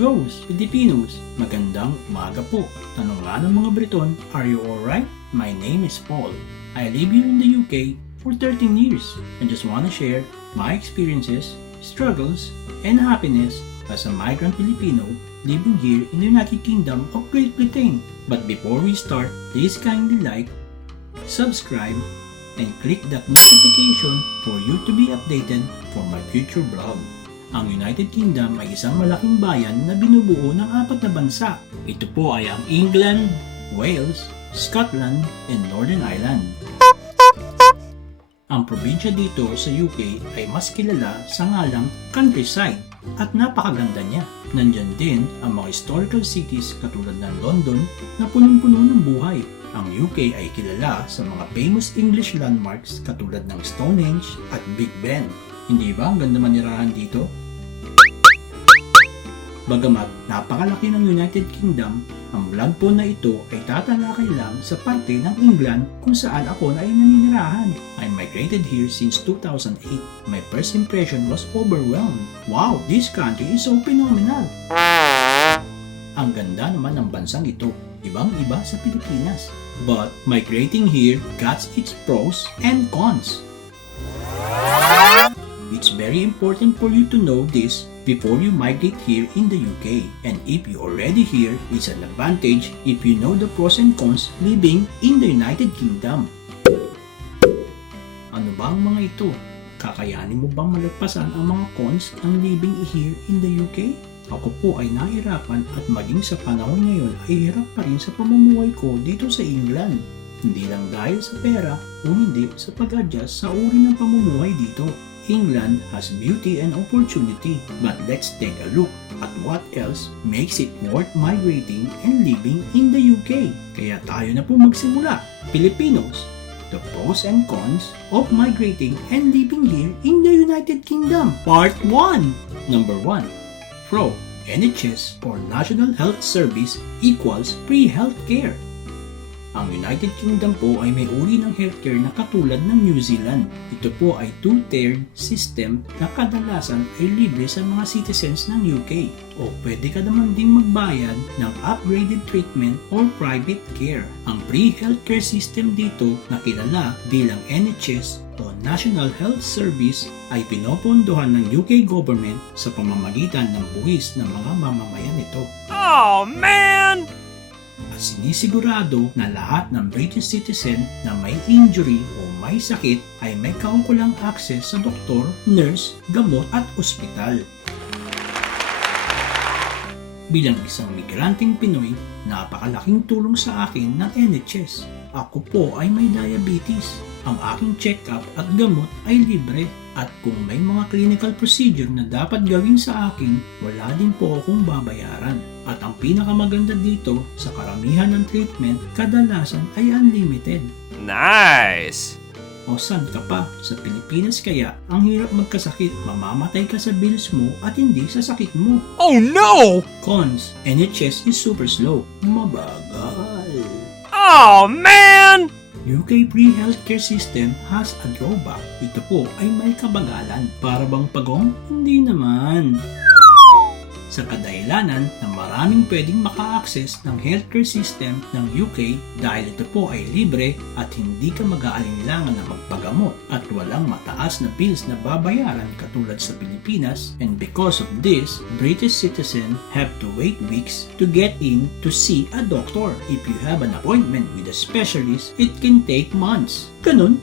goes, Filipinos? Magandang umaga po. Tanong nga ng mga Briton, are you alright? My name is Paul. I live here in the UK for 13 years and just want to share my experiences, struggles, and happiness as a migrant Filipino living here in the United Kingdom of Great Britain. But before we start, please kindly like, subscribe, and click that notification for you to be updated for my future vlog. Ang United Kingdom ay isang malaking bayan na binubuo ng 4 na bansa. Ito po ay ang England, Wales, Scotland, and Northern Ireland. Ang probinsya dito sa UK ay mas kilala sa ngalang countryside at napakaganda niya. Nandyan din ang mga historical cities katulad ng London na punong-puno ng buhay. Ang UK ay kilala sa mga famous English landmarks katulad ng Stonehenge at Big Ben. Hindi ba ang ganda manirahan dito? Bagamat napakalaki ng United Kingdom, ang vlog po na ito ay tatalakay lang sa parte ng England kung saan ako na ay naninirahan. I migrated here since 2008. My first impression was overwhelmed. Wow, this country is so phenomenal! Ang ganda naman ng bansang ito, ibang-iba sa Pilipinas. But migrating here got its pros and cons. It's very important for you to know this before you migrate here in the UK. And if you already here, it's an advantage if you know the pros and cons living in the United Kingdom. Ano ba ang mga ito? Kakayanin mo bang malagpasan ang mga cons ng living here in the UK? Ako po ay nahirapan at maging sa panahon ngayon ay hirap pa rin sa pamumuhay ko dito sa England. Hindi lang dahil sa pera o hindi sa pag-adjust sa uri ng pamumuhay dito. England has beauty and opportunity, but let's take a look at what else makes it worth migrating and living in the UK. Kaya tayo na po magsimula. Filipinos, the pros and cons of migrating and living here in the United Kingdom. Part 1. Number 1. Pro. NHS or National Health Service equals free healthcare. Ang United Kingdom po ay may uri ng healthcare na katulad ng New Zealand. Ito po ay two-tiered system na kadalasan ay libre sa mga citizens ng UK. O pwede ka naman ding magbayad ng upgraded treatment or private care. Ang free healthcare system dito na kilala bilang NHS o National Health Service ay pinopondohan ng UK government sa pamamagitan ng buwis ng mga mamamayan nito. Oh man! At sinisigurado na lahat ng British citizen na may injury o may sakit ay may kaukulang access sa doktor, nurse, gamot at ospital. Bilang isang migranteng Pinoy, napakalaking tulong sa akin ng NHS. Ako po ay may diabetes. Ang aking check-up at gamot ay libre. At kung may mga clinical procedure na dapat gawin sa akin, wala din po akong babayaran. At ang pinakamaganda dito, sa karamihan ng treatment, kadalasan ay unlimited. Nice! O saan ka pa? Sa Pilipinas kaya, ang hirap magkasakit, mamamatay ka sa bills mo at hindi sa sakit mo. Oh no! Cons, NHS is super slow. Mabagal. Oh man! UK free healthcare system has a drawback. Ito po ay may kabagalan. Para bang pagong? Hindi naman. Sa kadahilanan na maraming pwedeng maka-access ng healthcare system ng UK dahil ito po ay libre at hindi ka mag-aalinlangan na magpagamot at walang mataas na bills na babayaran katulad sa Pilipinas, and because of this, British citizens have to wait weeks to get in to see a doctor. If you have an appointment with a specialist, it can take months. Ganun.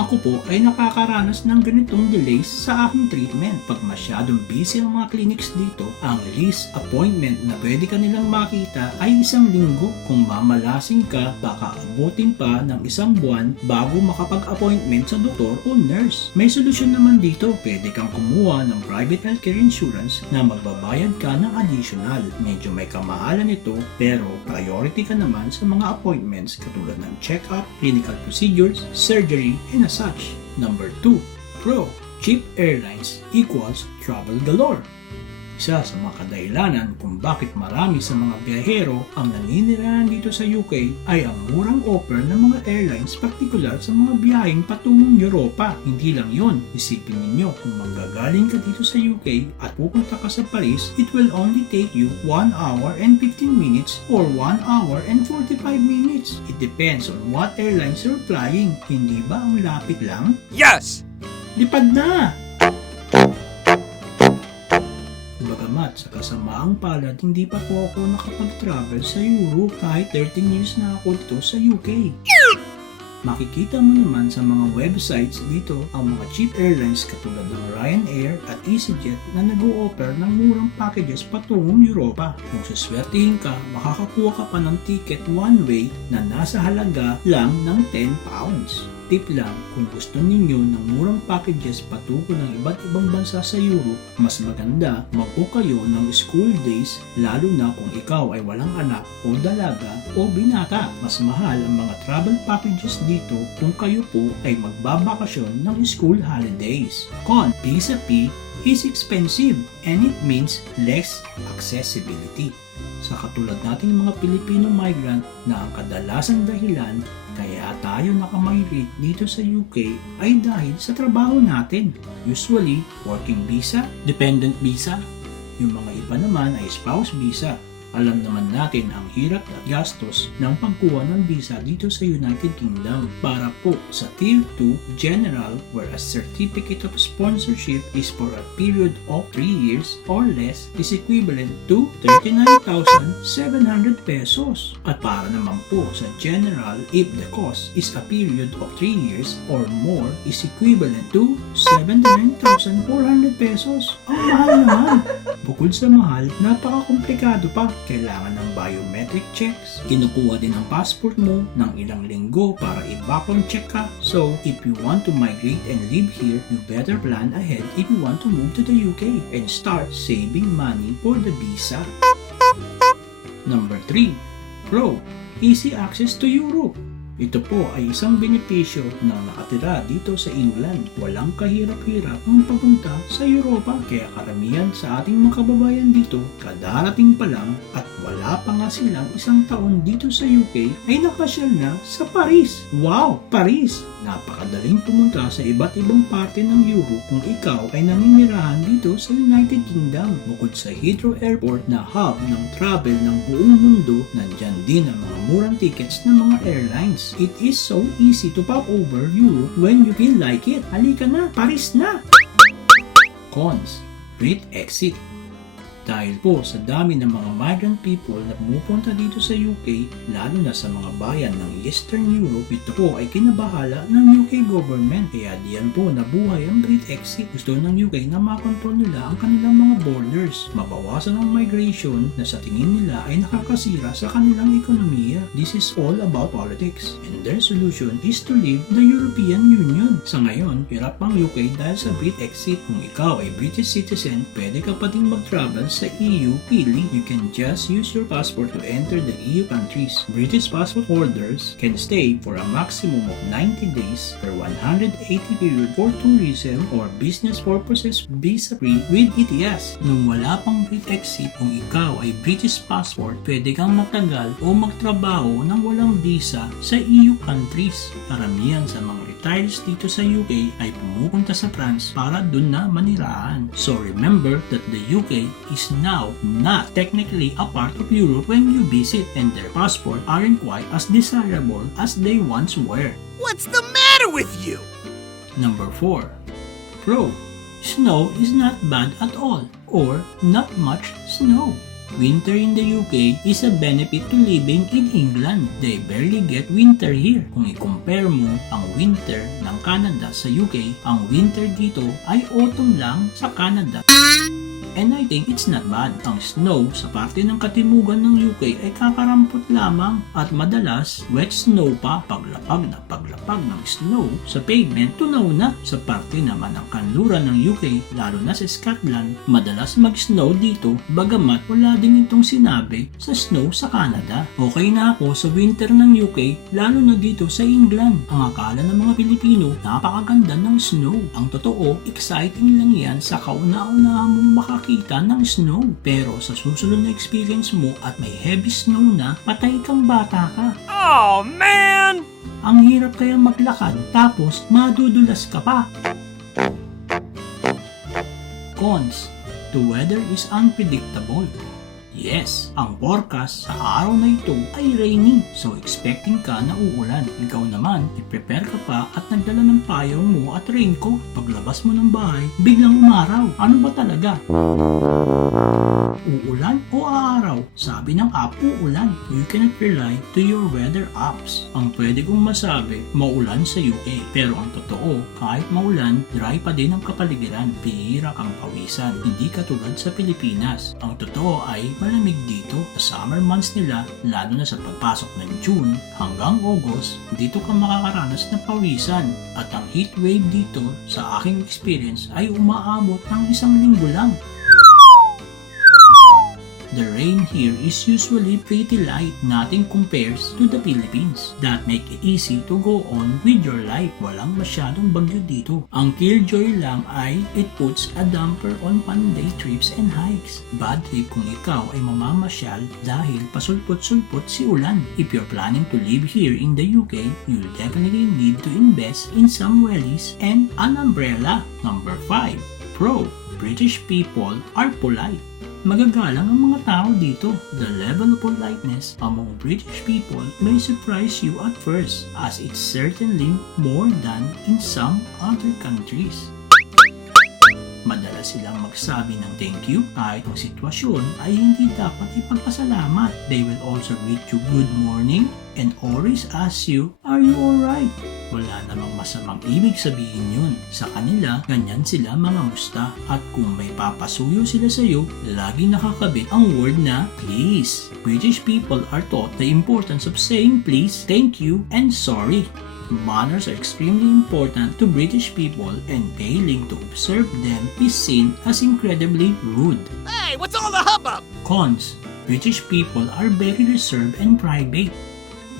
Ako po ay nakakaranas ng ganitong delays sa aking treatment. Pag masyadong busy ang mga clinics dito, ang least appointment na pwede ka nilang makita ay 1 linggo. Kung mamalasing ka, baka abutin pa ng 1 buwan bago makapag-appointment sa doktor o nurse. May solusyon naman dito. Pwede kang kumuha ng private healthcare insurance na magbabayad ka ng additional. Medyo may kamahalan ito, pero priority ka naman sa mga appointments katulad ng check-up, clinical procedures, surgery, and as such. Number 2. Pro. Cheap airlines equals travel galore. Isa sa mga kadahilanan kung bakit marami sa mga biyahero ang naninirahan dito sa UK ay ang murang offer ng mga airlines, partikular sa mga biyaheng patungong Europa. Hindi lang yon, isipin ninyo kung manggagaling ka dito sa UK at pupunta ka sa Paris, it will only take you 1 hour and 15 minutes or 1 hour and 45 minutes. It depends on what airlines you're flying. Hindi ba ang lapit lang? Yes! Lipad na! Bagamat sa kasamaang palad, hindi pa po ako nakapag-travel sa Europe kahit 13 years na ako dito sa UK. Makikita mo naman sa mga websites dito ang mga cheap airlines katulad ng Ryanair at EasyJet na nag-o-offer ng murang packages patungong Europa. Kung suswertihin ka, makakakuha ka pa ng ticket one way na nasa halaga lang ng 10 pounds. Tip lang, kung gusto ninyo ng murang packages patungo ng iba't ibang bansa sa Europe, mas maganda mag-book kayo ng school days, lalo na kung ikaw ay walang anak o dalaga o binata. Mas mahal ang mga travel packages dito kung kayo po ay magbabakasyon ng school holidays. Con, Visa P is expensive and it means less accessibility. Sa katulad nating mga Filipino migrant na ang kadalasang dahilan kaya tayo nakamigrate dito sa UK ay dahil sa trabaho natin. Usually, working visa, dependent visa, yung mga iba naman ay spouse visa. Alam naman natin ang hirap at gastos ng pagkuha ng visa dito sa United Kingdom. Para po sa Tier 2 General, where a certificate of sponsorship is for a period of 3 years or less is equivalent to 39,700 pesos. At para naman po sa General, if the cost is a period of 3 years or more is equivalent to 79,400 pesos. Ang mahal naman! Bukod sa mahal, napaka-komplikado pa. Kailangan ng biometric checks. Kinukuha din ang passport mo ng ilang linggo para i-background check ka. So, if you want to migrate and live here, you better plan ahead if you want to move to the UK and start saving money for the visa. Number 3. Pro. Easy access to Europe. Ito po ay isang benepisyo ng nakatira dito sa England. Walang kahirap-hirap ang papunta sa Europa, kaya karamihan sa ating mga kababayan dito kadarating pa lang at wala pa nga silang isang taon dito sa UK ay nakasyal na sa Paris. Wow! Paris! Napakadaling pumunta sa iba't ibang parte ng Europe kung ikaw ay naninirahan dito sa United Kingdom. Bukod sa Heathrow Airport na hub ng travel ng buong mundo, nandyan din ang mga murang tickets ng mga airlines. It is so easy to pop over Europe when you feel like it. Halika na, Paris na! Cons. Great exit. Dahil po sa dami ng mga migrant people na pumupunta dito sa UK, lalo na sa mga bayan ng Eastern Europe, ito po ay kinabahala ng UK government. Kaya diyan po nabuhay ang Great Exit. Gusto ng UK na makontrol nila ang kanilang mga borders, mabawasan ang migration na sa tingin nila ay nakakasira sa kanilang ekonomiya. This is all about politics, and their solution is to leave the European Union. Sa ngayon, hirap ang UK dahil sa Great Exit. Kung ikaw ay British citizen, pwede ka pating mag-travel sa EU freely. You can just use your passport to enter the EU countries. British passport holders can stay for a maximum of 90 days per 180 period for tourism or business purposes, visa-free with ETS. Nung wala pang Great Exit, kung ikaw ay British passport, pwede kang magtagal o magtrabaho ng walang visa sa EU countries. Karamihan sa mga retirees dito sa UK ay pumupunta sa France para dun na manirahan. So remember that the UK is now not technically a part of Europe when you visit, and their passport aren't quite as desirable as they once were. What's the matter with you? Number 4. Pro. Snow is not bad at all, or not much snow. Winter in the UK is a benefit to living in England. They barely get winter here. Kung i-compare mo ang winter ng Canada sa UK, ang winter dito ay autumn lang sa Canada. And I think it's not bad. Ang snow sa parte ng katimugan ng UK ay kakarampot lamang at madalas wet snow pa. Paglapag ng snow sa pavement, tunaw na. Sa parte naman ng kanluran ng UK, lalo na sa Scotland, madalas mag-snow dito bagamat wala din itong sinabi sa snow sa Canada. Okay na ako sa winter ng UK, lalo na dito sa England. Ang akala ng mga Pilipino, napakaganda ng snow. Ang totoo, exciting lang yan sa kauna-unahan mong makakita ng snow. Pero sa susunod na experience mo at may heavy snow na, patay kang bata ka. Oh, man! Ang hirap kaya maglakad tapos madudulas ka pa. Cons. The weather is unpredictable. Yes, ang forecast sa araw na ito ay rainy, so expecting ka na uulan. Ikaw naman, i-prepare ka pa at nagdala ng payong mo at raincoat. Paglabas mo ng bahay, biglang umaraw. Ano ba talaga? Uulan o aaraw? Sabi ng app, uulan. You cannot rely to your weather apps. Ang pwede kong masabi, maulan sa UK. Pero ang totoo, kahit maulan, dry pa din ang kapaligiran. Bihira kang pawisan. Hindi katulad sa Pilipinas. Ang totoo ay malamig dito. Sa summer months nila, lalo na sa pagpasok ng June hanggang August, dito ka makakaranas ng pawisan. At ang heat wave dito, sa aking experience, ay umaabot ng 1 linggo lang. The rain here is usually pretty light, nothing compares to the Philippines. That make it easy to go on with your life. Walang masyadong bagyo dito. Ang killjoy lang ay it puts a damper on fun day trips and hikes. Bad trip kung ikaw ay mamamasyal dahil pasulpot-sulpot si ulan. If you're planning to live here in the UK, you'll definitely need to invest in some wellies and an umbrella. Number 5. Pro. British people are polite. Magagalang ang mga tao dito. The level of politeness among British people may surprise you at first, as it's certainly more than in some other countries. Madalas silang magsabi ng thank you kahit ang sitwasyon ay hindi dapat ipagpasalamat. They will also greet you good morning and always ask you, are you alright? Wala namang masamang ibig sabihin yun. Sa kanila, ganyan sila mga musta. At kung may papasuyo sila sa'yo, lagi nakakabit ang word na please. British people are taught the importance of saying please, thank you, and sorry. Manners are extremely important to British people and failing to observe them is seen as incredibly rude. Hey, what's all the hubbub? Cons. British people are very reserved and private.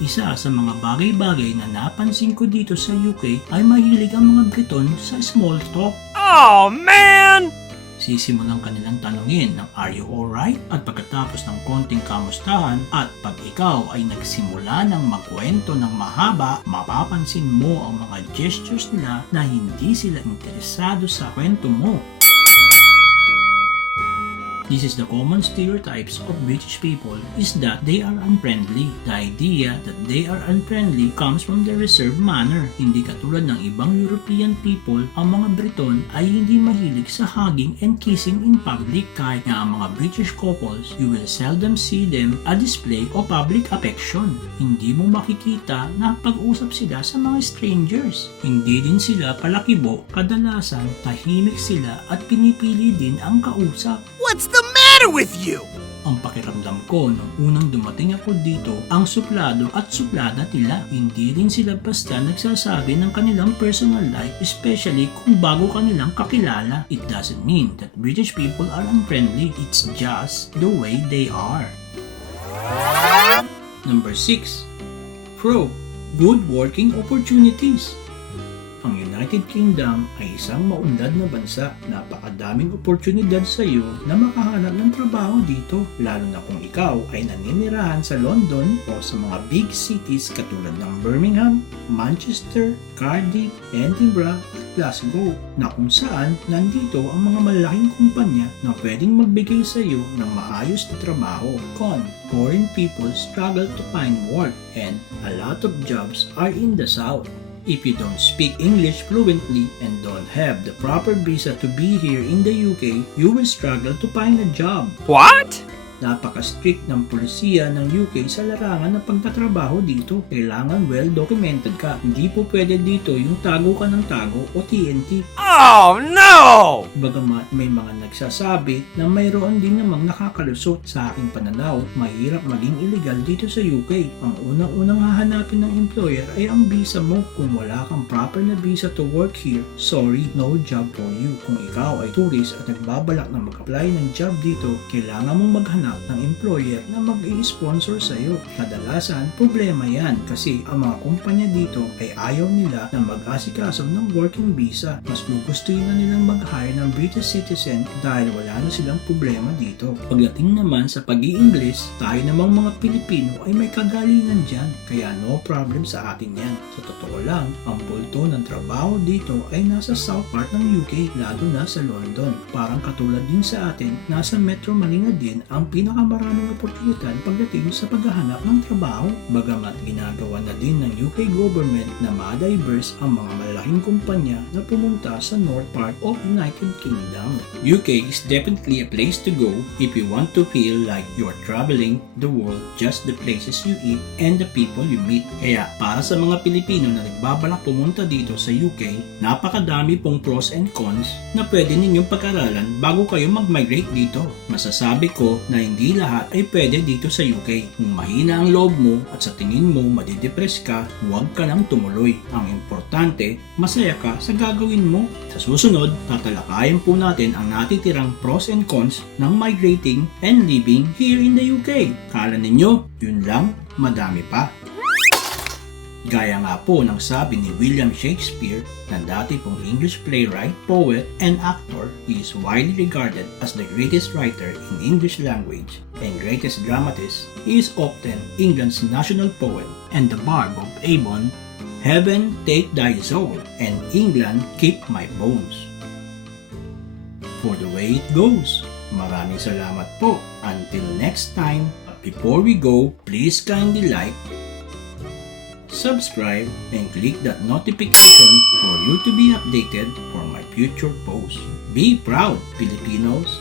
Isa sa mga bagay-bagay na napansin ko dito sa UK ay mahilig ang mga Briton sa small talk. Oh, man! Sisimulan kanilang tanungin ng are you alright? At pagkatapos ng konting kamustahan at pag ikaw ay nagsimula ng magkwento ng mahaba, mapapansin mo ang mga gestures nila na hindi sila interesado sa kwento mo. This is the common stereotypes of British people is that they are unfriendly. The idea that they are unfriendly comes from their reserved manner. Hindi katulad ng ibang European people, ang mga Briton ay hindi mahilig sa hugging and kissing in public. Kahit nga ang mga British couples, you will seldom see them a display of public affection. Hindi mo makikita na pag-usap sila sa mga strangers. Hindi din sila palakibo, kadalasan tahimik sila at pinipili din ang kausap. What's the matter with you? Ang pakiramdam ko nung unang dumating ako dito, ang suplado at suplada nila. Hindi rin sila basta nagsasabi ng kanilang personal life, especially kung bago kanilang kakilala. It doesn't mean that British people are unfriendly, it's just the way they are. Number 6. Pro. Good working opportunities. Ang United Kingdom ay isang maunlad na bansa. Napakadaming oportunidad sa iyo na makahanap ng trabaho dito, lalo na kung ikaw ay naninirahan sa London o sa mga big cities katulad ng Birmingham, Manchester, Cardiff, Edinburgh at Glasgow, na kung saan nandito ang mga malaking kumpanya na pwedeng magbigay sa iyo ng maayos na trabaho. Con. Foreign people struggle to find work and a lot of jobs are in the south. If you don't speak English fluently and don't have the proper visa to be here in the UK, you will struggle to find a job. What? Napaka-strict ng pulisiya ng UK sa larangan ng pagtatrabaho dito. Kailangan well-documented ka. Hindi po pwede dito yung tago ka ng tago o TNT. Oh, no! Bagamat may mga nagsasabi na mayroon din namang nakakalusot. Sa aking pananaw, mahirap maging illegal dito sa UK. Ang unang-unang hahanapin ng employer ay ang visa mo. Kung wala kang proper na visa to work here, sorry, no job for you. Kung ikaw ay tourist at nagbabalak na mag-apply ng job dito, kailangan mong maghanap maghahanap ng employer na mag-i-sponsor sa'yo. Kadalasan, problema yan kasi ang mga kumpanya dito ay ayaw nila na mag-asikaso ng working visa. Mas gugustuhin na nilang mag-hire ng British citizen dahil wala na silang problema dito. Pagdating naman sa pag-i-English, tayo namang mga Pilipino ay may kagalingan dyan, kaya no problem sa atin yan. Sa totoo lang, ang bulto ng trabaho dito ay nasa south part ng UK, lalo na sa London. Parang katulad din sa atin, nasa Metro Manila din ang pinakamaraming oportunidad pagdating sa paghahanap ng trabaho. Bagamat ginagawa na din ng UK government na ma-diverse ang mga malalaking kumpanya na pumunta sa north part of United Kingdom. UK is definitely a place to go if you want to feel like you're traveling the world, just the places you eat and the people you meet. Kaya para sa mga Pilipino na nagbabalak pumunta dito sa UK, napakadami pong pros and cons na pwede ninyong pag-aralan bago kayo mag-migrate dito. Masasabi ko na hindi lahat ay pwede dito sa UK. Kung mahina ang loob mo at sa tingin mo madidepress ka, huwag ka nang tumuloy. Ang importante, masaya ka sa gagawin mo. Sa susunod, tatalakayin po natin ang natitirang pros and cons ng migrating and living here in the UK. Kala ninyo, yun lang, madami pa. Gaya nga po ng sabi ni William Shakespeare na dati pong English playwright, poet, and actor, he is widely regarded as the greatest writer in English language and greatest dramatist. He is often England's national poet and the bard of Avon, Heaven take thy soul, and England keep my bones. For the way it goes. Maraming salamat po. Until next time. But before we go, please kindly like, subscribe, and click that notification for you to be updated for my future posts. Be proud, Filipinos!